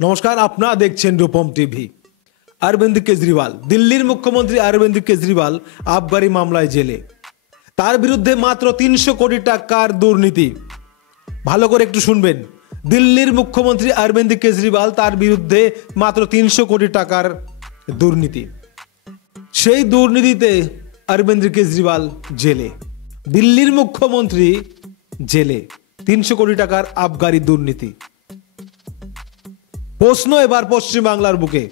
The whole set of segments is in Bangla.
নমস্কার, আপনারা দেখছেন রূপম টিভি। অরবিন্দ কেজরিওয়াল, দিল্লির মুখ্যমন্ত্রী অরবিন্দ কেজরিওয়াল আবগারি মামলায় জেলে। তার বিরুদ্ধে মাত্র 300 কোটি টাকার দুর্নীতি। ভালো করে একটু শুনবেন, দিল্লির মুখ্যমন্ত্রী অরবিন্দ কেজরিওয়াল, তার বিরুদ্ধে মাত্র 300 কোটি টাকার দুর্নীতি। সেই দুর্নীতিতে অরবিন্দ কেজরিওয়াল জেলে, দিল্লির মুখ্যমন্ত্রী জেলে। 300 কোটি টাকার আবগারি দুর্নীতি। প্রশ্ন এবার পশ্চিমবাংলার বুকে,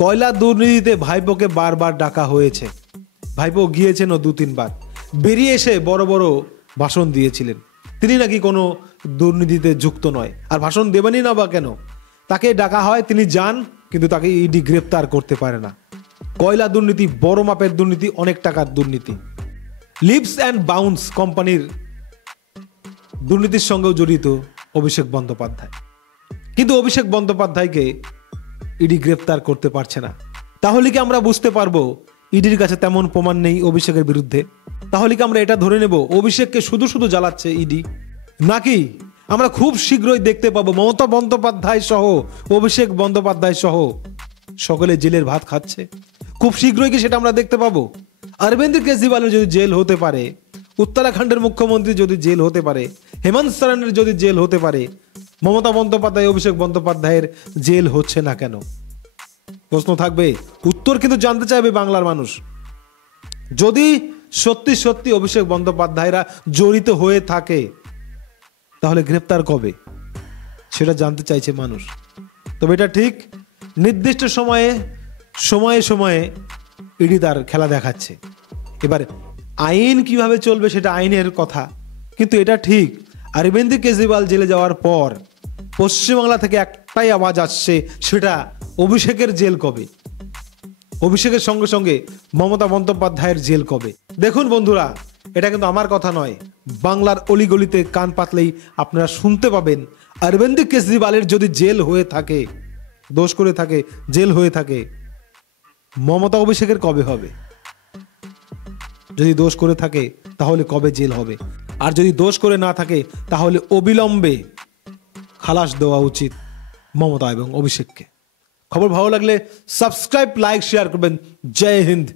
কয়লা দুর্নীতিতে ভাইপোকে বারবার ডাকা হয়েছে। ভাইপো গিয়েছেন 2-3 বার, বেরিয়ে এসে বড় বড় ভাষণ দিয়েছিলেন তিনি নাকি কোনো দুর্নীতিতে যুক্ত নয়। আর ভাষণ দেবেনই না বা কেন? তাকে ডাকা হয়, তিনি যান, কিন্তু তাকে ইডি গ্রেপ্তার করতে পারে না। কয়লা দুর্নীতি বড় মাপের দুর্নীতি, অনেক টাকার দুর্নীতি। লিভস অ্যান্ড বাউন্স কোম্পানির দুর্নীতির সঙ্গেও জড়িত অভিষেক বন্দ্যোপাধ্যায়, কিন্তু অভিষেক বন্দ্যোপাধ্যায়কে ইডি গ্রেপ্তার করতে পারছে না। তাহলে কি আমরা বুঝতে পারবো ইডির কাছে তেমন প্রমাণ নেই অভিষেকের বিরুদ্ধে? তাহলে কি আমরা এটা ধরে নেব অভিষেককে শুধু শুধু জ্বালাচ্ছে ইডি? নাকি আমরা খুব শীঘ্রই দেখতে পাবো মমতা বন্দ্যোপাধ্যায় সহ, অভিষেক বন্দ্যোপাধ্যায় সহ সকলে জেলের ভাত খাচ্ছে? খুব শীঘ্রই কি সেটা আমরা দেখতে পাবো? অরবিন্দ কেজরিওয়ালের যদি জেল হতে পারে, উত্তরাখণ্ডের মুখ্যমন্ত্রী যদি জেল হতে পারে, হেমন্ত সোরেনের যদি জেল হতে পারে, মমতা বন্দ্যোপাধ্যায়, অভিষেক বন্দ্যোপাধ্যায়ের জেল হচ্ছে না কেন? প্রশ্ন থাকবে, উত্তর কিন্তু জানতে চাইবে বাংলার মানুষ। যদি সত্যি সত্যি অভিষেক বন্দ্যোপাধ্যায়রা জড়িত হয়ে থাকে, তাহলে গ্রেপ্তার কবে, সেটা জানতে চাইছে মানুষ। তবে এটা ঠিক, নির্দিষ্ট সময়ে সময়ে ইডি তার খেলা দেখাচ্ছে। এবার আইন কিভাবে চলবে সেটা আইনের কথা, কিন্তু এটা ঠিক, অরবিন্দ কেজরিওয়াল জেলে যাওয়ার পর পশ্চিমবাংলা থেকে একটাই আওয়াজ আসছে, সেটা অভিষেকের জেল কবে, অভিষেকের সঙ্গে সঙ্গে মমতা বন্দ্যোপাধ্যায়ের জেল কবে। দেখুন বন্ধুরা, এটা কিন্তু আমার কথা নয়, বাংলার অলিগলিতে কান পাতলেই আপনারা শুনতে পাবেন, অরবিন্দ কেজরিওয়ালের যদি জেল হয়ে থাকে, দোষ করে থাকে, জেল হয়ে থাকে, মমতা অভিষেকের কবে হবে? যদি দোষ করে থাকে তাহলে কবে জেল হবে? আর যদি দোষ করে না থাকে তাহলে অবিলম্বে খালাস দেওয়া উচিত মমতা এবং অভিষেককে। খবর ভালো লাগলে সাবস্ক্রাইব, লাইক, শেয়ার করবেন। জয় হিন্দ।